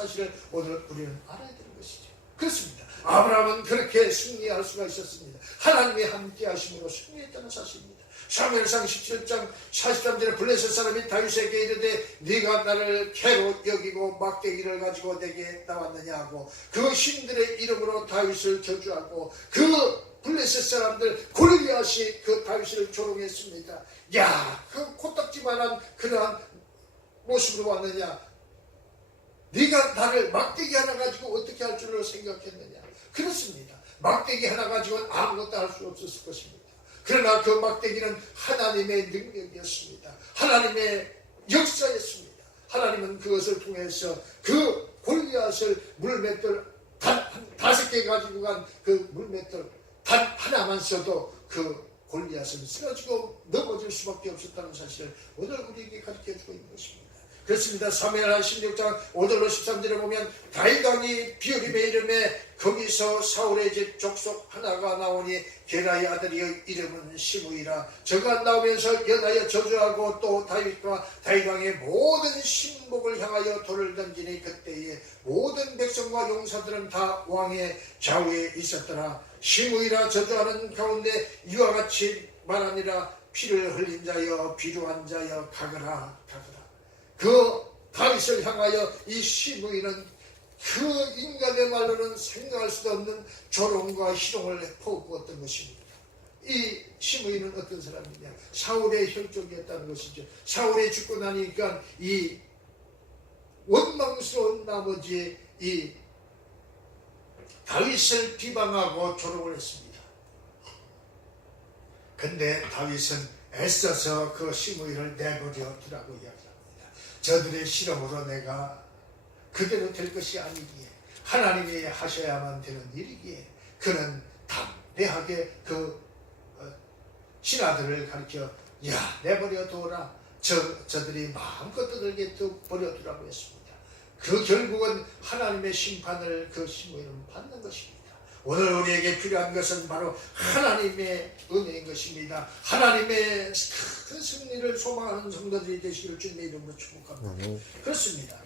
사실을 오늘 우리는 알아야 되는 것이죠. 그렇습니다. 아브라함은 그렇게 승리할 수가 있었습니다. 하나님이 함께 하심으로 승리했다는 사실입니다. 사무엘상 17장 43절에 블레셋 사람이 다윗에게 이르되 네가 나를 개로 여기고 막대기를 가지고 내게 나왔느냐 하고 그 신들의 이름으로 다윗을 저주하고 그 블레셋 사람들 골리앗이 그 다윗을 조롱했습니다. 야, 그 코딱지만한 그러한 모습으로 왔느냐, 네가 나를 막대기 하나 가지고 어떻게 할 줄을 생각했느냐. 그렇습니다. 막대기 하나 가지고는 아무것도 할 수 없었을 것입니다. 그러나 그 막대기는 하나님의 능력이었습니다. 하나님의 역사였습니다. 하나님은 그것을 통해서 그 골리앗을 물맷돌 단 5개 가지고 간 그 물맷돌 단 하나만 써도 그 골리앗은 쓰러지고 넘어질 수밖에 없었다는 사실을 오늘 우리에게 가르쳐주고 있는 것입니다. 그렇습니다. 사무엘하 16장 5절로 13절에 보면 다윗 왕이 비우림의 이름에 거기서 사울의 집 족속 하나가 나오니 게라의 아들이의 이름은 시므이라. 저가 나오면서 연하여 저주하고 또 다윗과 다윗 왕의 모든 신복을 향하여 돌을 던지니 그때에 모든 백성과 용사들은 다 왕의 좌우에 있었더라. 시므이라 저주하는 가운데 이와 같이 말하니라. 피를 흘린 자여 비루한 자여 가거라 가거라. 그 다윗을 향하여 이 시므이는 그 인간의 말로는 생각할 수도 없는 조롱과 희롱을 퍼부었던 것입니다. 이 시므이는 어떤 사람이냐? 사울의 혈족이었다는 것이죠. 사울이 죽고 나니까 이 원망스러운 나머지 이 다윗을 비방하고 조롱을 했습니다. 근데 다윗은 애써서 그 시므이를 내버려 두라고 이야기합니다. 저들의 실험으로 내가 그대로 될 것이 아니기에 하나님이 하셔야만 되는 일이기에 그는 담대하게 그 신하들을 가르쳐 야 내버려 두어라. 저들이 마음껏 떠들게 버려두라고 했습니다. 그 결국은 하나님의 심판을 그 시므이는 받는 것입니다. 오늘 우리에게 필요한 것은 바로 하나님의 은혜인 것입니다. 하나님의 큰 승리를 소망하는 성도들이 되시기를 주님의 이름으로 축복합니다. 그렇습니다.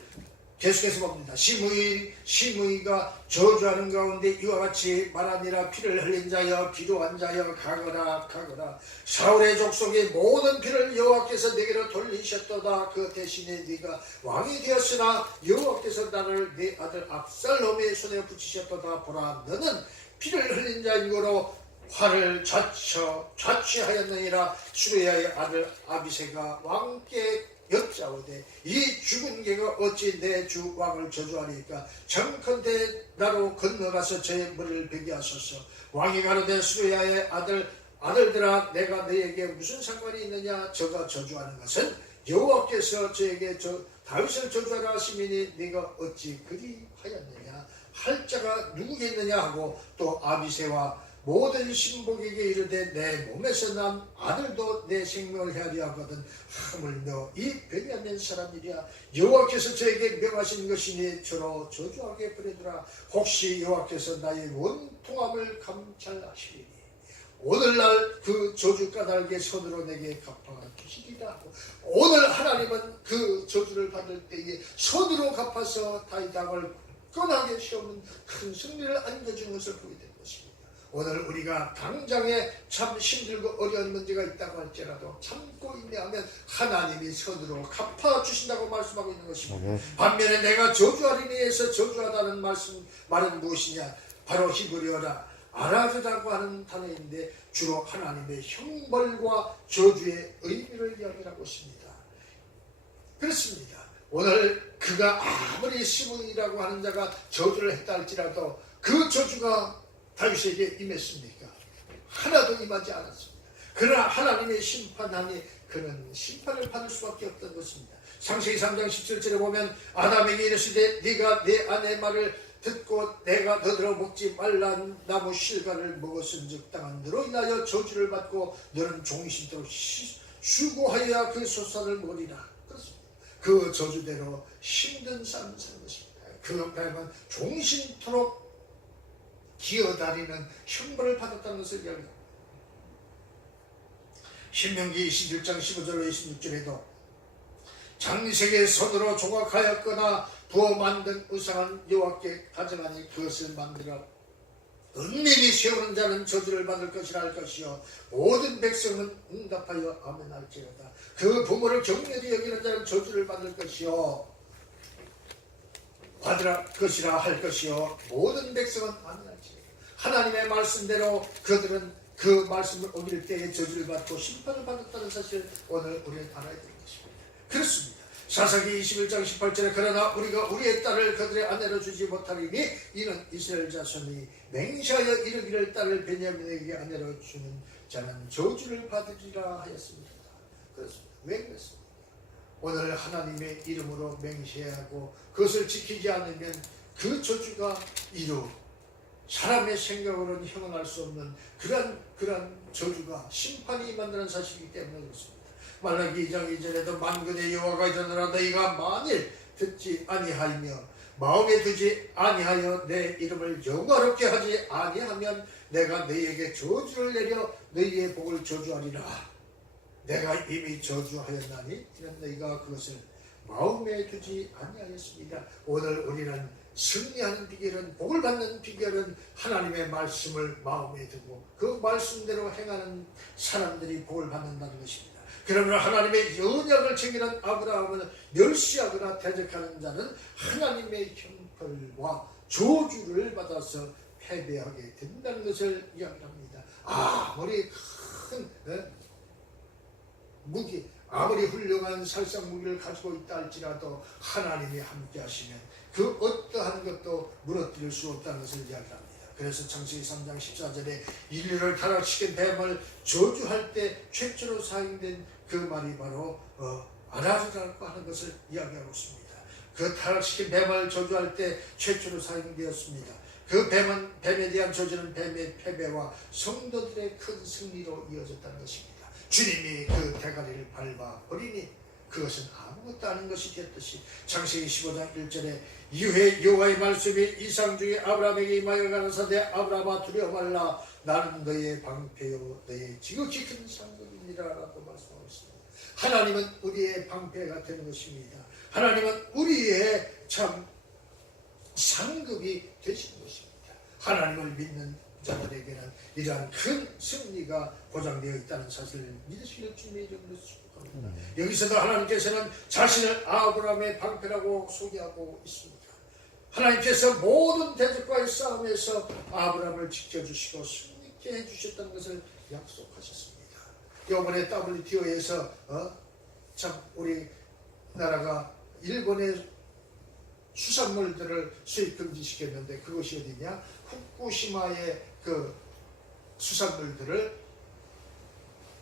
계속해서 봅니다. 시므이가 저주하는 가운데 이와 같이 말하니라. 피를 흘린 자여 비루한 자여 가거라 가거라. 사울의 족속의 모든 피를 여호와께서 내게로 돌리셨도다. 그 대신에 네가 왕이 되었으나 여호와께서 나를 네 아들 압살롬의 손에 붙이셨도다. 보라 너는 피를 흘린 자이므로 화를 자취하였느니라. 수레야의 아들 아비새가 왕께 여짜오되 이 죽은 개가 어찌 내 주 왕을 저주하리까. 정컨대 나로 건너가서 저의 머리를 베게 하소서. 왕이 가로되 수레야의 아들들아 내가 너에게 무슨 상관이 있느냐. 저가 저주하는 것은 여호와께서 저에게 다윗을 저주하라 하시미니 네가 어찌 그리 하였느냐. 할 자가 누구겠느냐 하고 또 아비새와 모든 신복에게 이르되 내 몸에서 난 아들도 내 생명을 헤아려 하거든. 하물며 이 베냐민 사람이랴. 여호와께서 저에게 명하신 것이니 저로 저주하게 버리더라. 혹시 여호와께서 나의 원통함을 감찰하시리니 오늘날 그 저주 까닭에 손으로 내게 갚아 주시리라. 오늘 하나님은 그 저주를 받을 때에 손으로 갚아서 다윗 왕을 끈하게 세우는 큰 승리를 안겨주는 것을 보게 됩니다. 오늘 우리가 당장에 참 힘들고 어려운 문제가 있다고 할지라도 참고 인내하면 하나님이 선으로 갚아주신다고 말씀하고 있는 것입니다. 반면에 내가 저주하리니 해서 저주하다는 말은 무엇이냐. 바로 히브리어라 아라드라고 하는 단어인데 주로 하나님의 형벌과 저주의 의미를 이야기하고 있습니다. 그렇습니다. 오늘 그가 아무리 시므이라고 하는 자가 저주를 했다 할지라도 그 저주가 다윗에게 임했습니까? 하나도 임하지 않았습니다. 그러나 하나님의 심판하니 그는 심판을 받을 수밖에 없던 것입니다. 창세기 3장 17절에 보면 아담에게 이르시되 네가 내 아내 말을 듣고 내가 너더러 먹지 말란 나무 실과를 먹었은즉 땅은 너로 인하여 저주를 받고 너는 종신토록 수고하여야 그 소산을 먹으리라. 그렇습니다. 그 저주대로 힘든 삶을 사는 것입니다. 그 다음은 종신토록 기어다니는 형벌을 받았다는 것을 이야기합니다. 신명기 21장 15절로 26절에도 장색의 손으로 조각하였거나 부어 만든 우상한 여호와께 가져가니 그것을 만들어 은밀히 세우는 자는 저주를 받을 것이라 할 것이요 모든 백성은 응답하여 아멘할지어다. 그 부모를 격렬히 여기는 자는 저주를 받을 것이요 받으라 것이라 할 것이요 모든 백성은 아멘할지어다. 하나님의 말씀대로 그들은 그 말씀을 어길 때에 저주를 받고 심판을 받았다는 사실을 오늘 우리는 알아야 되는 것입니다. 그렇습니다. 사사기 21장 18절에 그러나 우리가 우리의 딸을 그들의 아내로 주지 못하리니 이는 이스라엘 자손이 맹세하여 이르기를 딸을 베냐민에게 아내로 주는 자는 저주를 받으리라 하였습니다. 그렇습니다. 왜 그랬습니까? 오늘 하나님의 이름으로 맹세하고 그것을 지키지 않으면 그 저주가 이루 사람의 생각으로는 형언할 수 없는 그러한 저주가 심판이 임한다는 사실이기 때문에 그렇습니다. 말라기 2장 2절에도 만군의 여호와가 이르노라 너희가 만일 듣지 아니하며 마음에 두지 아니하여 내 이름을 영화롭게 하지 아니하면 내가 너희에게 저주를 내려 너희의 복을 저주하리라. 내가 이미 저주하였나니 이는 너희가 그것을 마음에 두지 아니하였습니다. 오늘 우리는 승리하는 비결은 복을 받는 비결은 하나님의 말씀을 마음에 두고 그 말씀대로 행하는 사람들이 복을 받는다는 것입니다. 그러면 하나님의 언약을 챙기는 아브라함을 멸시하거나 대적하는 자는 하나님의 형벌과 저주를 받아서 패배하게 된다는 것을 이야기합니다. 아무리 큰 무기, 아무리 훌륭한 살상 무기를 가지고 있다 할지라도 하나님이 함께 하시면 그 어떠한 것도 무너뜨릴 수 없다는 것을 이야기합니다. 그래서 창세기 3장 14절에 인류를 타락시킨 뱀을 저주할 때 최초로 사용된 그 말이 바로 아라르라고 하는 것을 이야기하고 있습니다. 그 타락시킨 뱀을 저주할 때 최초로 사용되었습니다. 그 뱀에 대한 저주는 뱀의 패배와 성도들의 큰 승리로 이어졌다는 것입니다. 주님이 그 대가리를 밟아 버리니 그것은 아무것도 아닌 것이 되었듯이 창세기 15장 1절에 이후에 여호와의 말씀이 이상 중에 아브라함에게 임하여 가라사대 아브라함아 두려워 말라 나는 너의 방패요 너의 지극히 큰 상급이니라 라고 말씀하고 있습니다. 하나님은 우리의 방패가 되는 것입니다. 하나님은 우리의 참 상급이 되시는 것입니다. 하나님을 믿는 자들에게는 이러한 큰 승리가 보장되어 있다는 사실을 믿으시길 주님의 이름으로 축복합니다. 여기서도 하나님께서는 자신을 아브라함의 방패라고 소개하고 있습니다. 하나님께서 모든 대적과의 싸움에서 아브라함을 지켜주시고 승리케 해주셨다는 것을 약속하셨습니다. 이번에 WTO에서 참 우리나라가 일본의 수산물들을 수입 금지시켰는데 그것이 어디냐? 후쿠시마의 그 수산물들을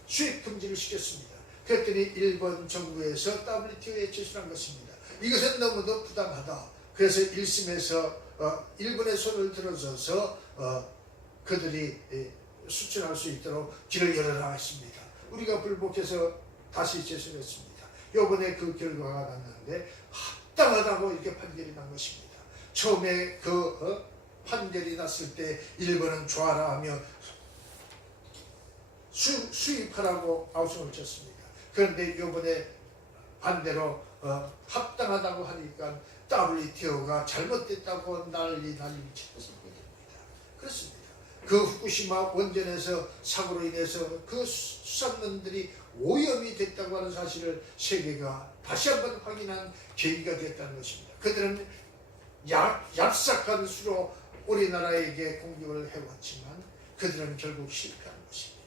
수입 금지를 시켰습니다. 그랬더니 일본 정부에서 WTO에 제출한 것입니다. 이것은 너무도 부당하다. 그래서 1심에서 일본의 손을 들어줘서 그들이 수출할 수 있도록 길을 열어라 했습니다. 우리가 불복해서 다시 제출했습니다. 이번에 그 결과가 났는데 합당하다고 이렇게 판결이 난 것입니다. 처음에 그 판결이 났을 때 일본은 좋아라 하며 수입하라고 아우성을 쳤습니다. 그런데 이번에 반대로 합당하다고 하니까 WTO가 잘못됐다고 난리 쳤습니다. 그렇습니다. 그 후쿠시마 원전에서 사고로 인해서 그 수산물들이 오염이 됐다고 하는 사실을 세계가 다시 한번 확인한 계기가 됐다는 것입니다. 그들은 얍삭한 수로 우리나라에게 공격을 해왔지만 그들은 결국 실패한 것입니다.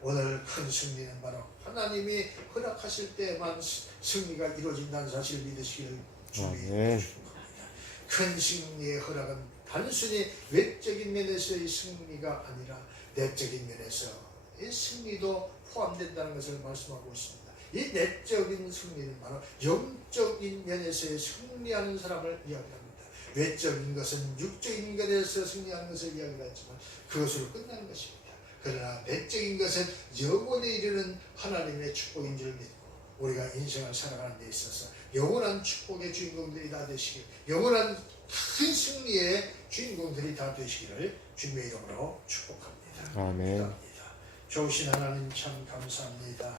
오늘 큰 승리는 바로 하나님이 허락하실 때만 승리가 이루어진다는 사실을 믿으시길 주님이 축복합니다. 큰 승리의 허락은 단순히 외적인 면에서의 승리가 아니라 내적인 면에서의 승리도 포함된다는 것을 말씀하고 있습니다. 이 내적인 승리는 바로 영적인 면에서의 승리하는 사람을 이야기합니다. 외적인 것은 육적인 것에서 승리하는 것을 이야기하지만 그것으로 끝나는 것입니다. 그러나 내적인 것은 영원에 이르는 하나님의 축복인 줄 믿고 우리가 인생을 살아가는 데 있어서 영원한 축복의 주인공들이 다 되시길, 영원한 큰 승리의 주인공들이 다 되시기를 주님의 이름으로 축복합니다. 아멘. 좋으신 하나님 참 감사합니다.